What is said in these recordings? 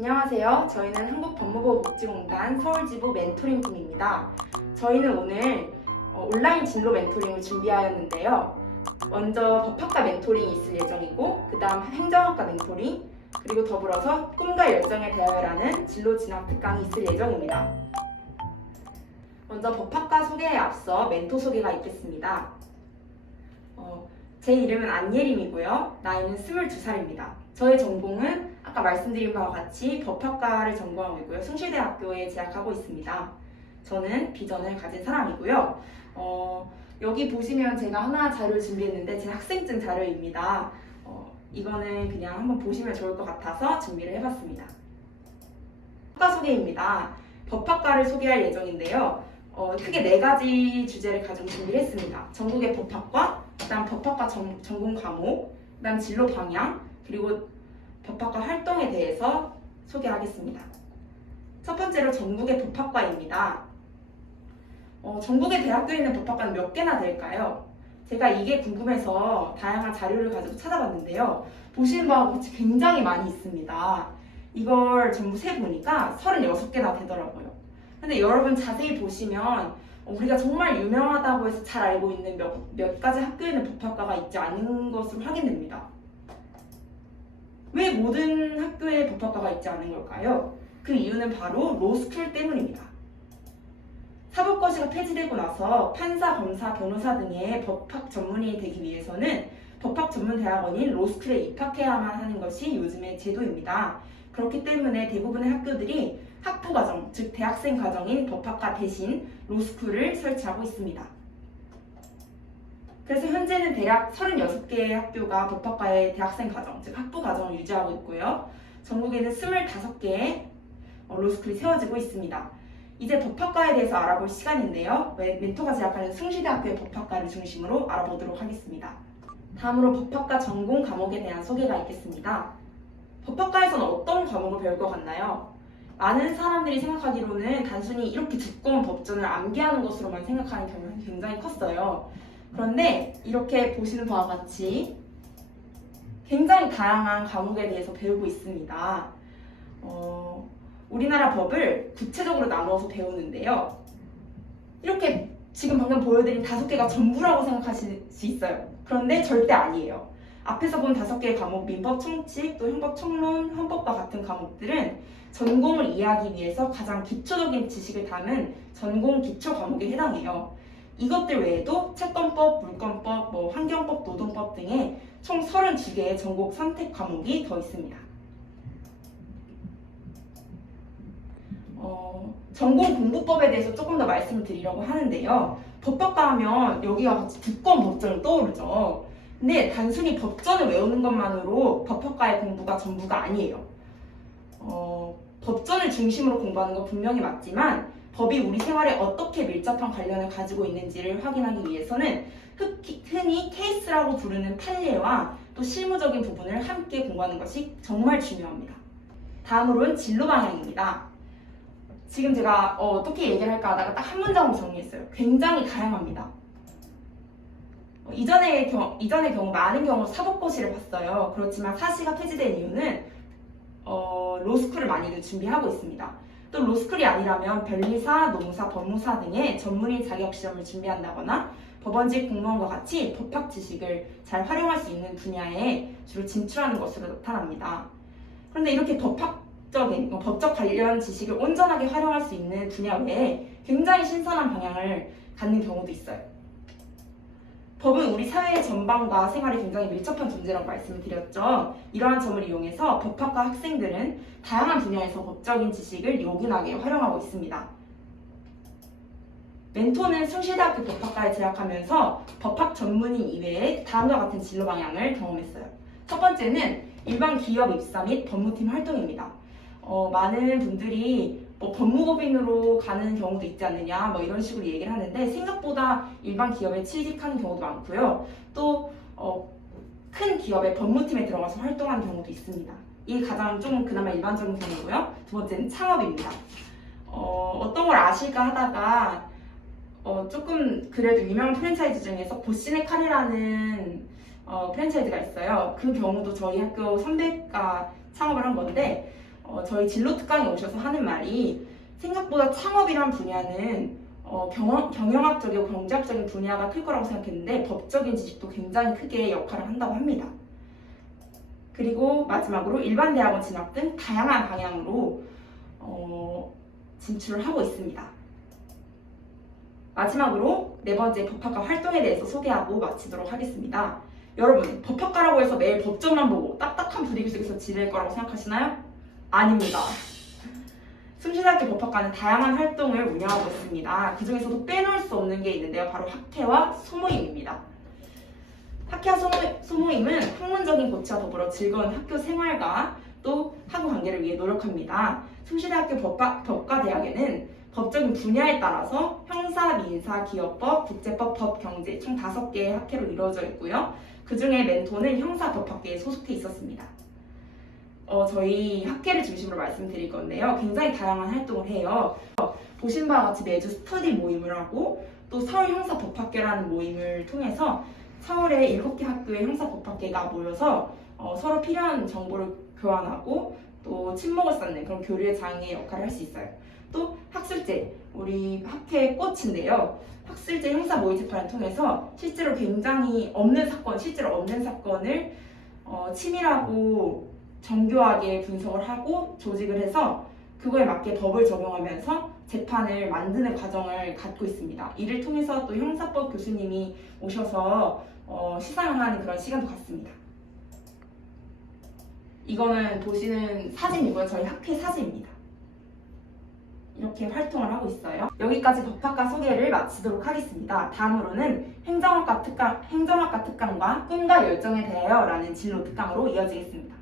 안녕하세요. 저희는 한국법무부복지공단 서울지부 멘토링팀입니다. 저희는 오늘 온라인 진로 멘토링을 준비하였는데요. 먼저 법학과 멘토링이 있을 예정이고, 그 다음 행정학과 멘토링, 그리고 더불어서 꿈과 열정에 대하여라는 진로 진학 특강이 있을 예정입니다. 먼저 법학과 소개에 앞서 멘토 소개가 있겠습니다. 제 이름은 안예림이고요. 나이는 22살입니다. 저의 전공은 아까 말씀드린 바와 같이 법학과를 전공하고 있고요. 숭실대학교에 재학하고 있습니다. 저는 비전을 가진 사람이고요. 여기 보시면 제가 하나 자료를 준비했는데 제 학생증 자료입니다. 이거는 그냥 한번 보시면 좋을 것 같아서 준비를 해봤습니다. 학과 소개입니다. 법학과를 소개할 예정인데요. 크게 4가지 주제를 가지고 준비를 했습니다. 전국의 법학과, 그다음 법학과 전공 과목, 그다음 진로 방향, 그리고 법학과 활동에 대해서 소개하겠습니다. 첫 번째로 전국의 법학과입니다. 전국의 대학교에 있는 법학과는 몇 개나 될까요? 제가 이게 궁금해서 다양한 자료를 가지고 찾아봤는데요. 보시는 바와 같이 굉장히 많이 있습니다. 이걸 전부 세보니까 36개나 되더라고요. 근데 여러분 자세히 보시면 우리가 정말 유명하다고 해서 잘 알고 있는 몇 가지 학교에는 법학과가 있지 않은 것으로 확인됩니다. 왜 모든 학교에 법학과가 있지 않은 걸까요? 그 이유는 바로 로스쿨 때문입니다. 사법고시가 폐지되고 나서 판사, 검사, 변호사 등의 법학 전문인이 되기 위해서는 법학 전문 대학원인 로스쿨에 입학해야만 하는 것이 요즘의 제도입니다. 그렇기 때문에 대부분의 학교들이 학부과정, 즉 대학생 과정인 법학과 대신 로스쿨을 설치하고 있습니다. 그래서 현재는 대략 36개의 학교가 법학과의 대학생 과정, 즉 학부 과정을 유지하고 있고요. 전국에는 25개의 로스쿨이 세워지고 있습니다. 이제 법학과에 대해서 알아볼 시간인데요. 멘토가 재학하는 숭실대학교의 법학과를 중심으로 알아보도록 하겠습니다. 다음으로 법학과 전공 과목에 대한 소개가 있겠습니다. 법학과에서는 어떤 과목을 배울 것 같나요? 많은 사람들이 생각하기로는 단순히 이렇게 두꺼운 법전을 암기하는 것으로만 생각하는 경우가 굉장히 컸어요. 그런데 이렇게 보시는 바와 같이 굉장히 다양한 과목에 대해서 배우고 있습니다. 우리나라 법을 구체적으로 나누어서 배우는데요. 이렇게 지금 방금 보여드린 5개가 전부라고 생각하실 수 있어요. 그런데 절대 아니에요. 앞에서 본 5개의 과목, 민법, 총칙, 또 형법, 총론, 헌법과 같은 과목들은 전공을 이해하기 위해서 가장 기초적인 지식을 담은 전공 기초 과목에 해당해요. 이것들 외에도 채권법, 물권법, 환경법, 노동법 등의 총 32개의 전공 선택 과목이 더 있습니다. 전공 공부법에 대해서 조금 더 말씀을 드리려고 하는데요. 법학과 하면 여기가 같이 두꺼운 법전을 떠오르죠. 근데 단순히 법전을 외우는 것만으로 법학과의 공부가 전부가 아니에요. 법전을 중심으로 공부하는 건 분명히 맞지만 법이 우리 생활에 어떻게 밀접한 관련을 가지고 있는지를 확인하기 위해서는 흔히 케이스라고 부르는 판례와 또 실무적인 부분을 함께 공부하는 것이 정말 중요합니다. 다음으로는 진로 방향입니다. 지금 제가 어떻게 얘기를 할까 하다가 딱 한 문장으로 정리했어요. 굉장히 다양합니다. 이전의 경우 많은 경우 사법고시를 봤어요. 그렇지만 사시가 폐지된 이유는 로스쿨을 많이들 준비하고 있습니다. 또 로스쿨이 아니라면 변리사, 노무사, 법무사 등의 전문의 자격시험을 준비한다거나 법원직 공무원과 같이 법학 지식을 잘 활용할 수 있는 분야에 주로 진출하는 것으로 나타납니다. 그런데 이렇게 법적 관련 지식을 온전하게 활용할 수 있는 분야 외에 굉장히 신선한 방향을 갖는 경우도 있어요. 법은 우리 사회의 전반과 생활에 굉장히 밀접한 존재라고 말씀을 드렸죠. 이러한 점을 이용해서 법학과 학생들은 다양한 분야에서 법적인 지식을 요긴하게 활용하고 있습니다. 멘토는 숭실대학교 법학과에 재학하면서 법학 전문의 이외에 다음과 같은 진로 방향을 경험했어요. 첫 번째는 일반 기업 입사 및 법무팀 활동입니다. 많은 분들이 법무법인으로 가는 경우도 있지 않느냐 이런 식으로 얘기를 하는데 생각보다 일반 기업에 취직하는 경우도 많고요. 또 큰 기업의 법무팀에 들어가서 활동하는 경우도 있습니다. 이게 가장 좀 그나마 일반적인 경우고요. 두 번째는 창업입니다. 어떤 걸 아실까 하다가 조금 그래도 유명한 프랜차이즈 중에서 보시네 카레라는 프랜차이즈가 있어요. 그 경우도 저희 학교 선배가 창업을 한 건데 저희 진로 특강에 오셔서 하는 말이 생각보다 창업이란 분야는 경영학적이고 경제학적인 분야가 클 거라고 생각했는데 법적인 지식도 굉장히 크게 역할을 한다고 합니다. 그리고 마지막으로 일반 대학원 진학 등 다양한 방향으로 진출을 하고 있습니다. 마지막으로 네 번째 법학과 활동에 대해서 소개하고 마치도록 하겠습니다. 여러분, 법학과라고 해서 매일 법정만 보고 딱딱한 분위기 속에서 지낼 거라고 생각하시나요? 아닙니다. 숭실대학교 법학과는 다양한 활동을 운영하고 있습니다. 그 중에서도 빼놓을 수 없는 게 있는데요. 바로 학회와 소모임입니다. 학회와 소모임은 학문적인 고치와 더불어 즐거운 학교 생활과 또 학우 관계를 위해 노력합니다. 숭실대학교 법과대학에는 법적인 분야에 따라서 형사, 민사, 기업법, 국제법, 법, 경제 총 5개의 학회로 이루어져 있고요. 그 중에 멘토는 형사법학계에 소속해 있었습니다. 저희 학회를 중심으로 말씀드릴 건데요. 굉장히 다양한 활동을 해요. 보신 바와 같이 매주 스터디 모임을 하고 또 서울형사법학계라는 모임을 통해서 서울의 7개 학교의 형사법학계가 모여서 서로 필요한 정보를 교환하고 또 친목을 쌓는 그런 교류의 장의 역할을 할 수 있어요. 또 학술제, 우리 학회의 꽃인데요. 학술제 형사 모의 재판을 통해서 실제로 실제로 없는 사건을 치밀하고 정교하게 분석을 하고 조직을 해서 그거에 맞게 법을 적용하면서 재판을 만드는 과정을 갖고 있습니다. 이를 통해서 또 형사법 교수님이 오셔서 시상을 하는 그런 시간도 갖습니다. 이거는 보시는 사진이고요. 저희 학회 사진입니다. 이렇게 활동을 하고 있어요. 여기까지 법학과 소개를 마치도록 하겠습니다. 다음으로는 행정학과 특강과 꿈과 열정에 대하여 라는 진로 특강으로 이어지겠습니다.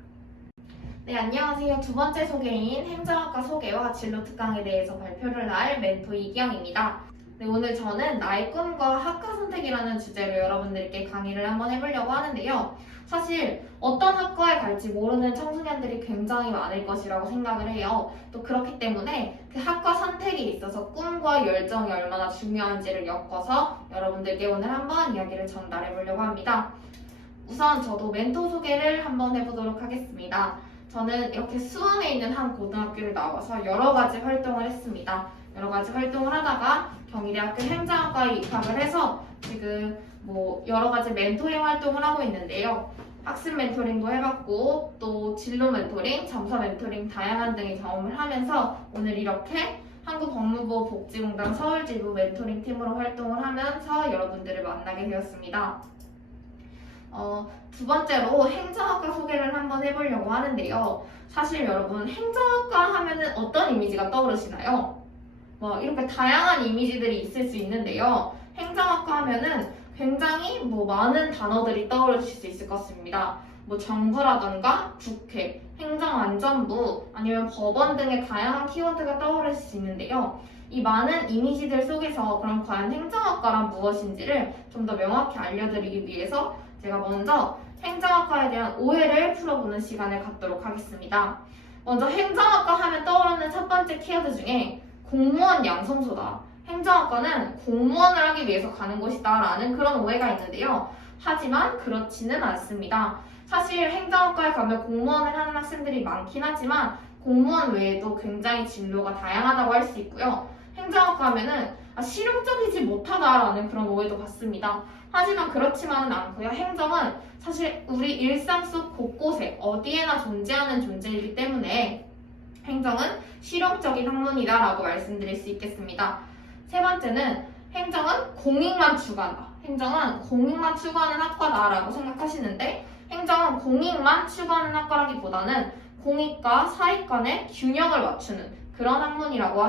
네, 안녕하세요. 두 번째 소개인 행정학과 소개와 진로 특강에 대해서 발표를 할 멘토 이기영입니다. 네, 오늘 저는 나의 꿈과 학과 선택이라는 주제로 여러분들께 강의를 한번 해보려고 하는데요. 사실 어떤 학과에 갈지 모르는 청소년들이 굉장히 많을 것이라고 생각을 해요. 또 그렇기 때문에 그 학과 선택에 있어서 꿈과 열정이 얼마나 중요한지를 엮어서 여러분들께 오늘 한번 이야기를 전달해 보려고 합니다. 우선 저도 멘토 소개를 한번 해보도록 하겠습니다. 저는 이렇게 수원에 있는 한 고등학교를 나와서 여러 가지 활동을 했습니다. 여러 가지 활동을 하다가 경희대학교 행정학과에 입학을 해서 지금 여러 가지 멘토링 활동을 하고 있는데요. 학습 멘토링도 해봤고 또 진로 멘토링, 점수 멘토링 다양한 등의 경험을 하면서 오늘 이렇게 한국법무부 복지공단 서울지부 멘토링 팀으로 활동을 하면서 여러분들을 만나게 되었습니다. 두 번째로 행정학과 소개를 한번 해보려고 하는데요. 사실 여러분 행정학과 하면은 어떤 이미지가 떠오르시나요? 이렇게 다양한 이미지들이 있을 수 있는데요. 행정학과 하면은 굉장히 많은 단어들이 떠오르실 수 있을 것 같습니다. 정부라던가 국회, 행정안전부, 아니면 법원 등의 다양한 키워드가 떠오르실 수 있는데요. 이 많은 이미지들 속에서 그럼 과연 행정학과란 무엇인지를 좀 더 명확히 알려드리기 위해서 제가 먼저 행정학과에 대한 오해를 풀어보는 시간을 갖도록 하겠습니다. 먼저 행정학과 하면 떠오르는 첫 번째 키워드 중에 공무원 양성소다. 행정학과는 공무원을 하기 위해서 가는 곳이다 라는 그런 오해가 있는데요. 하지만 그렇지는 않습니다. 사실 행정학과에 가면 공무원을 하는 학생들이 많긴 하지만 공무원 외에도 굉장히 진로가 다양하다고 할 수 있고요. 행정학과 하면은 실용적이지 못하다라는 그런 오해도 받습니다. 하지만 그렇지만은 않고요. 행정은 사실 우리 일상 속 곳곳에 어디에나 존재하는 존재이기 때문에 행정은 실용적인 학문이다 라고 말씀드릴 수 있겠습니다. 세 번째는 행정은 공익만 추구한다. 행정은 공익만 추구하는 학과다 라고 생각하시는데 행정은 공익만 추구하는 학과라기보다는 공익과 사익 간의 균형을 맞추는 그런 학문이라고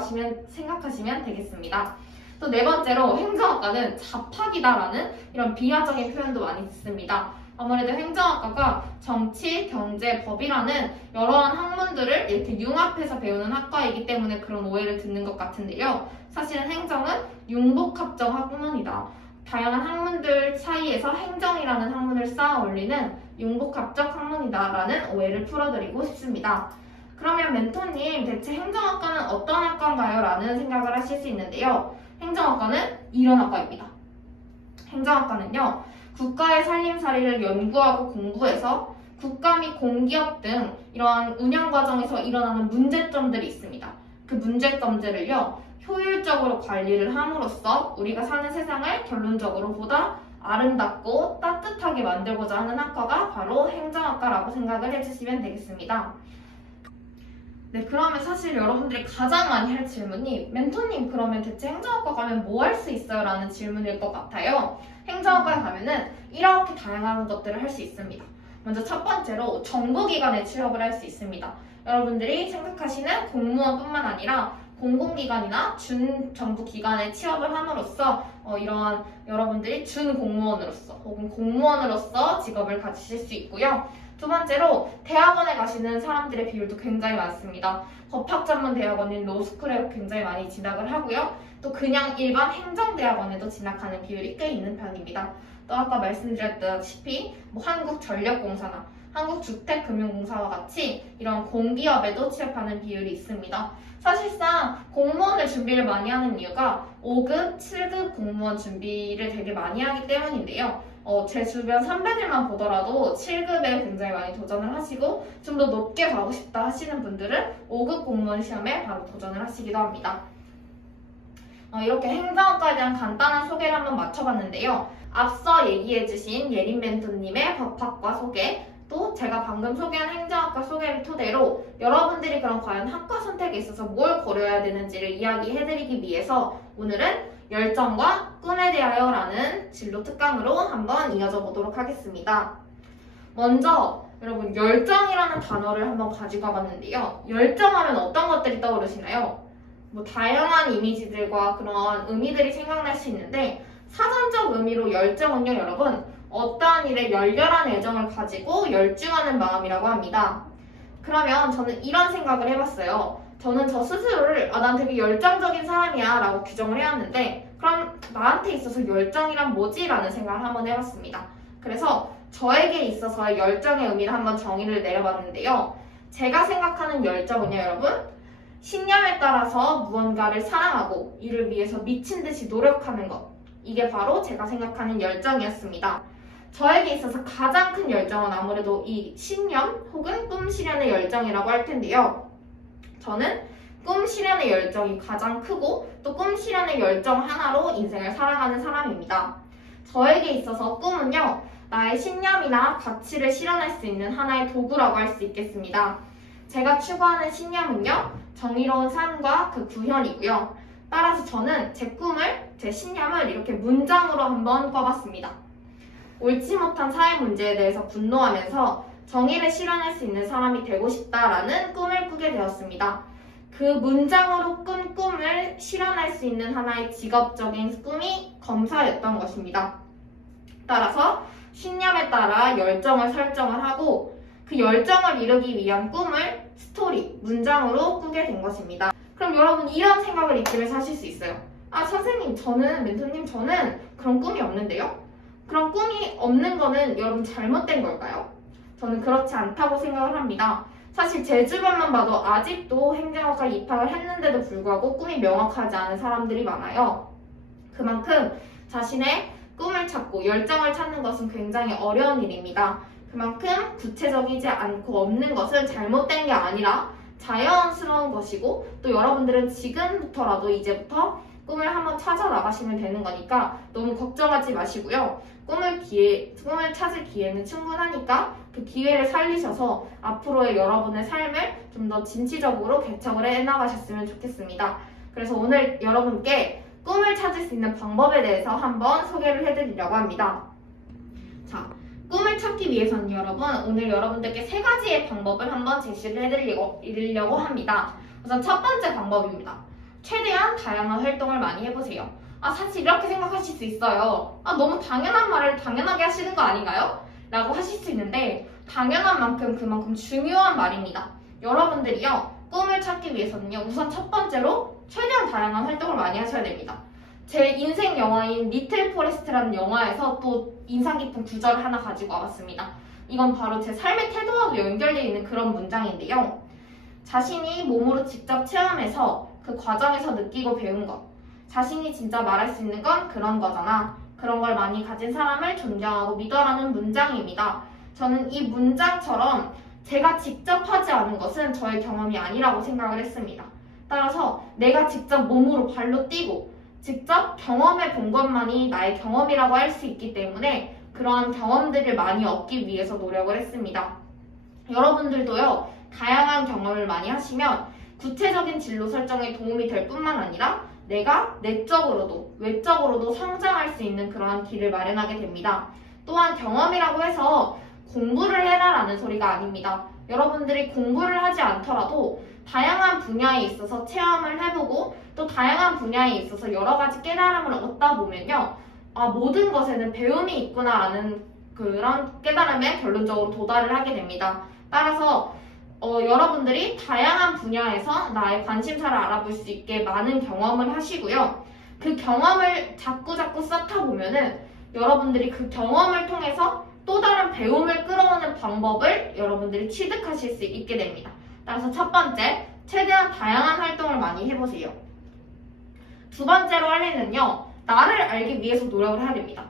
생각하시면 되겠습니다. 또 네 번째로 행정학과는 잡학이다라는 이런 비하적인 표현도 많이 듣습니다. 아무래도 행정학과가 정치, 경제, 법이라는 여러한 학문들을 이렇게 융합해서 배우는 학과이기 때문에 그런 오해를 듣는 것 같은데요. 사실은 행정은 융복합적 학문이다. 다양한 학문들 사이에서 행정이라는 학문을 쌓아 올리는 융복합적 학문이다라는 오해를 풀어드리고 싶습니다. 그러면 멘토님, 대체 행정학과는 어떤 학과인가요? 라는 생각을 하실 수 있는데요. 행정학과는 이런 학과입니다. 행정학과는요, 국가의 살림살이를 연구하고 공부해서 국가 및 공기업 등 이러한 운영 과정에서 일어나는 문제점들이 있습니다. 그 문제점들을요, 효율적으로 관리를 함으로써 우리가 사는 세상을 결론적으로 보다 아름답고 따뜻하게 만들고자 하는 학과가 바로 행정학과라고 생각을 해주시면 되겠습니다. 네, 그러면 사실 여러분들이 가장 많이 할 질문이 멘토님 그러면 대체 행정학과 가면 뭐 할 수 있어요? 라는 질문일 것 같아요. 행정학과에 가면은 이렇게 다양한 것들을 할 수 있습니다. 먼저 첫 번째로 정부기관에 취업을 할 수 있습니다. 여러분들이 생각하시는 공무원뿐만 아니라 공공기관이나 준정부기관에 취업을 함으로써 이러한 여러분들이 준공무원으로서 혹은 공무원으로서 직업을 가지실 수 있고요. 두 번째로 대학원에 가시는 사람들의 비율도 굉장히 많습니다. 법학전문대학원인 로스쿨에 굉장히 많이 진학을 하고요. 또 그냥 일반 행정대학원에도 진학하는 비율이 꽤 있는 편입니다. 또 아까 말씀드렸다시피 한국전력공사나 한국주택금융공사와 같이 이런 공기업에도 취업하는 비율이 있습니다. 사실상 공무원을 준비를 많이 하는 이유가 5급, 7급 공무원 준비를 되게 많이 하기 때문인데요. 제 주변 선배들만 보더라도 7급에 굉장히 많이 도전을 하시고 좀 더 높게 가고 싶다 하시는 분들은 5급 공무원 시험에 바로 도전을 하시기도 합니다. 이렇게 행정학과에 대한 간단한 소개를 한번 맞춰봤는데요. 앞서 얘기해주신 예린 멘토님의 법학과 소개, 또 제가 방금 소개한 행정학과 소개를 토대로 여러분들이 그럼 과연 학과 선택에 있어서 뭘 고려해야 되는지를 이야기해드리기 위해서 오늘은 열정과 꿈에 대하여 라는 진로 특강으로 한번 이어져 보도록 하겠습니다. 먼저 여러분 열정이라는 단어를 한번 가지고 와봤는데요. 열정하면 어떤 것들이 떠오르시나요? 다양한 이미지들과 그런 의미들이 생각날 수 있는데 사전적 의미로 열정은요 여러분 어떠한 일에 열렬한 애정을 가지고 열중하는 마음이라고 합니다. 그러면 저는 이런 생각을 해봤어요. 저는 저 스스로를 난 되게 열정적인 사람이야 라고 규정을 해왔는데 그럼 나한테 있어서 열정이란 뭐지? 라는 생각을 한번 해봤습니다. 그래서 저에게 있어서의 열정의 의미를 한번 정의를 내려봤는데요. 제가 생각하는 열정은요 여러분 신념에 따라서 무언가를 사랑하고 이를 위해서 미친 듯이 노력하는 것, 이게 바로 제가 생각하는 열정이었습니다. 저에게 있어서 가장 큰 열정은 아무래도 이 신념 혹은 꿈 실현의 열정이라고 할 텐데요. 저는 꿈 실현의 열정이 가장 크고 또 꿈 실현의 열정 하나로 인생을 살아가는 사람입니다. 저에게 있어서 꿈은요, 나의 신념이나 가치를 실현할 수 있는 하나의 도구라고 할 수 있겠습니다. 제가 추구하는 신념은요, 정의로운 삶과 그 구현이고요. 따라서 저는 제 꿈을, 제 신념을 이렇게 문장으로 한번 꿔봤습니다. 옳지 못한 사회 문제에 대해서 분노하면서 정의를 실현할 수 있는 사람이 되고 싶다라는 꿈을 꾸게 되었습니다. 그 문장으로 꾼 꿈을 실현할 수 있는 하나의 직업적인 꿈이 검사였던 것입니다. 따라서 신념에 따라 열정을 설정을 하고 그 열정을 이루기 위한 꿈을 스토리, 문장으로 꾸게 된 것입니다. 그럼 여러분 이런 생각을 이쯤에서 하실 수 있어요. 선생님 멘토님 저는 그런 꿈이 없는데요? 그런 꿈이 없는 거는 여러분 잘못된 걸까요? 저는 그렇지 않다고 생각을 합니다. 사실 제 주변만 봐도 아직도 행정학과에 입학을 했는데도 불구하고 꿈이 명확하지 않은 사람들이 많아요. 그만큼 자신의 꿈을 찾고 열정을 찾는 것은 굉장히 어려운 일입니다. 그만큼 구체적이지 않고 없는 것은 잘못된 게 아니라 자연스러운 것이고 또 여러분들은 지금부터라도 이제부터 꿈을 한번 찾아 나가시면 되는 거니까 너무 걱정하지 마시고요. 꿈을 찾을 기회는 충분하니까 그 기회를 살리셔서 앞으로의 여러분의 삶을 좀 더 진취적으로 개척을 해나가셨으면 좋겠습니다. 그래서 오늘 여러분께 꿈을 찾을 수 있는 방법에 대해서 한번 소개를 해드리려고 합니다. 자, 꿈을 찾기 위해서는 여러분 오늘 여러분들께 3가지의 방법을 한번 제시를 해드리려고 합니다. 우선 첫 번째 방법입니다. 최대한 다양한 활동을 많이 해보세요. 사실 이렇게 생각하실 수 있어요. 너무 당연한 말을 당연하게 하시는 거 아닌가요? 라고 하실 수 있는데 당연한 만큼 그만큼 중요한 말입니다. 여러분들이요 꿈을 찾기 위해서는요 우선 첫 번째로 최대한 다양한 활동을 많이 하셔야 됩니다. 제 인생 영화인 리틀 포레스트라는 영화에서 또 인상 깊은 구절을 하나 가지고 와봤습니다. 이건 바로 제 삶의 태도와도 연결되어 있는 그런 문장인데요. 자신이 몸으로 직접 체험해서 그 과정에서 느끼고 배운 것, 자신이 진짜 말할 수 있는 건 그런 거잖아. 그런 걸 많이 가진 사람을 존경하고 믿어라는 문장입니다. 저는 이 문장처럼 제가 직접 하지 않은 것은 저의 경험이 아니라고 생각을 했습니다. 따라서 내가 직접 몸으로 발로 뛰고 직접 경험해 본 것만이 나의 경험이라고 할 수 있기 때문에 그러한 경험들을 많이 얻기 위해서 노력을 했습니다. 여러분들도요, 다양한 경험을 많이 하시면 구체적인 진로 설정에 도움이 될 뿐만 아니라 내가 내적으로도 외적으로도 성장할 수 있는 그러한 길을 마련하게 됩니다. 또한 경험이라고 해서 공부를 해라라는 소리가 아닙니다. 여러분들이 공부를 하지 않더라도 다양한 분야에 있어서 체험을 해보고 또 다양한 분야에 있어서 여러 가지 깨달음을 얻다 보면요, 모든 것에는 배움이 있구나라는 그런 깨달음에 결론적으로 도달을 하게 됩니다. 따라서 여러분들이 다양한 분야에서 나의 관심사를 알아볼 수 있게 많은 경험을 하시고요. 그 경험을 자꾸 쌓다 보면은 여러분들이 그 경험을 통해서 또 다른 배움을 끌어오는 방법을 여러분들이 취득하실 수 있게 됩니다. 따라서 첫 번째, 최대한 다양한 활동을 많이 해보세요. 두 번째로 할 일은요, 나를 알기 위해서 노력을 해야 됩니다.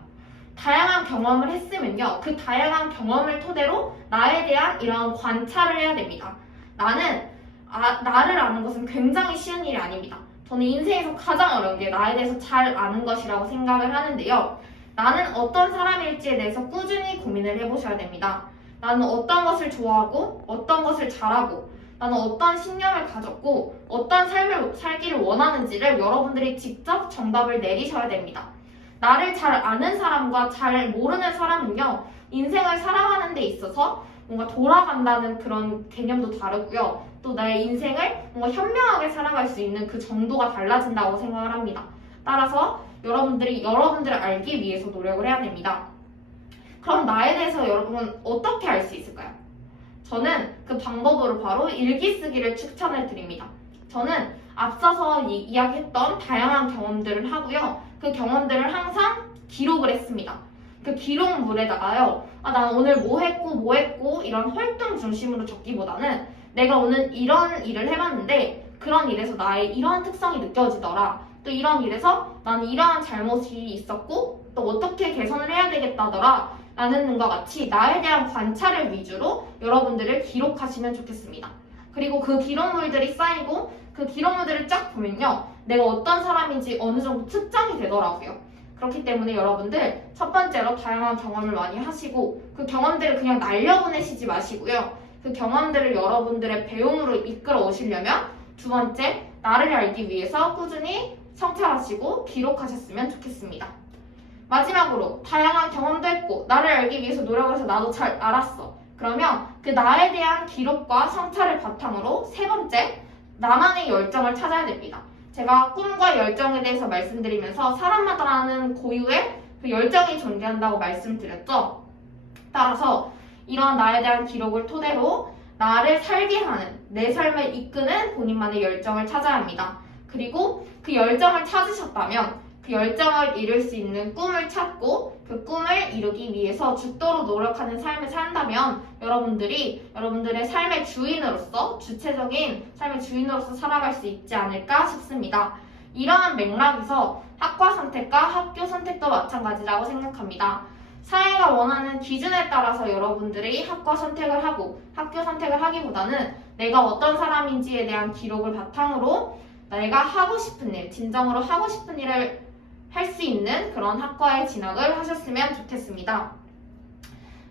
다양한 경험을 했으면요, 그 다양한 경험을 토대로 나에 대한 이런 관찰을 해야 됩니다. 나를 아는 것은 굉장히 쉬운 일이 아닙니다. 저는 인생에서 가장 어려운 게 나에 대해서 잘 아는 것이라고 생각을 하는데요. 나는 어떤 사람일지에 대해서 꾸준히 고민을 해보셔야 됩니다. 나는 어떤 것을 좋아하고 어떤 것을 잘하고 나는 어떤 신념을 가졌고 어떤 삶을 살기를 원하는지를 여러분들이 직접 정답을 내리셔야 됩니다. 나를 잘 아는 사람과 잘 모르는 사람은요, 인생을 살아가는 데 있어서 뭔가 돌아간다는 그런 개념도 다르고요. 또 나의 인생을 뭔가 현명하게 살아갈 수 있는 그 정도가 달라진다고 생각을 합니다. 따라서 여러분들이 여러분들을 알기 위해서 노력을 해야 됩니다. 그럼 나에 대해서 여러분 어떻게 알 수 있을까요? 저는 그 방법으로 바로 일기 쓰기를 추천을 드립니다. 저는 앞서서 이야기했던 다양한 경험들을 하고요. 그 경험들을 항상 기록을 했습니다. 그 기록물에다가요, 난 오늘 뭐 했고 이런 활동 중심으로 적기보다는 내가 오늘 이런 일을 해봤는데 그런 일에서 나의 이러한 특성이 느껴지더라. 또 이런 일에서 나는 이러한 잘못이 있었고 또 어떻게 개선을 해야 되겠다더라 라는 것과 같이 나에 대한 관찰을 위주로 여러분들을 기록하시면 좋겠습니다. 그리고 그 기록물들이 쌓이고 그 기록물들을 쫙 보면요, 내가 어떤 사람인지 어느 정도 측정이 되더라고요. 그렇기 때문에 여러분들 첫 번째로 다양한 경험을 많이 하시고 그 경험들을 그냥 날려보내시지 마시고요. 그 경험들을 여러분들의 배움으로 이끌어 오시려면 두 번째, 나를 알기 위해서 꾸준히 성찰하시고 기록하셨으면 좋겠습니다. 마지막으로 다양한 경험도 했고 나를 알기 위해서 노력을 해서 나도 잘 알았어. 그러면 그 나에 대한 기록과 성찰을 바탕으로 세 번째, 나만의 열정을 찾아야 됩니다. 제가 꿈과 열정에 대해서 말씀드리면서 사람마다는 고유의 그 열정이 존재한다고 말씀드렸죠. 따라서 이런 나에 대한 기록을 토대로 나를 살게 하는, 내 삶을 이끄는 본인만의 열정을 찾아야 합니다. 그리고 그 열정을 찾으셨다면 그 열정을 이룰 수 있는 꿈을 찾고 그 꿈을 이루기 위해서 죽도록 노력하는 삶을 산다면 여러분들이 여러분들의 삶의 주인으로서, 주체적인 삶의 주인으로서 살아갈 수 있지 않을까 싶습니다. 이러한 맥락에서 학과 선택과 학교 선택도 마찬가지라고 생각합니다. 사회가 원하는 기준에 따라서 여러분들이 학과 선택을 하고 학교 선택을 하기보다는 내가 어떤 사람인지에 대한 기록을 바탕으로 내가 하고 싶은 일, 진정으로 하고 싶은 일을 할 수 있는 그런 학과에 진학을 하셨으면 좋겠습니다.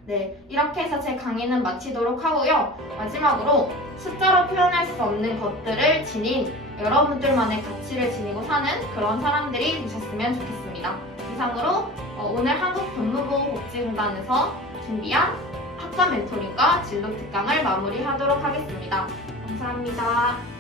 네, 이렇게 해서 제 강의는 마치도록 하고요. 마지막으로 숫자로 표현할 수 없는 것들을 지닌 여러분들만의 가치를 지니고 사는 그런 사람들이 되셨으면 좋겠습니다. 이상으로 오늘 한국교무보호복지공단에서 준비한 학과 멘토링과 진로 특강을 마무리하도록 하겠습니다. 감사합니다.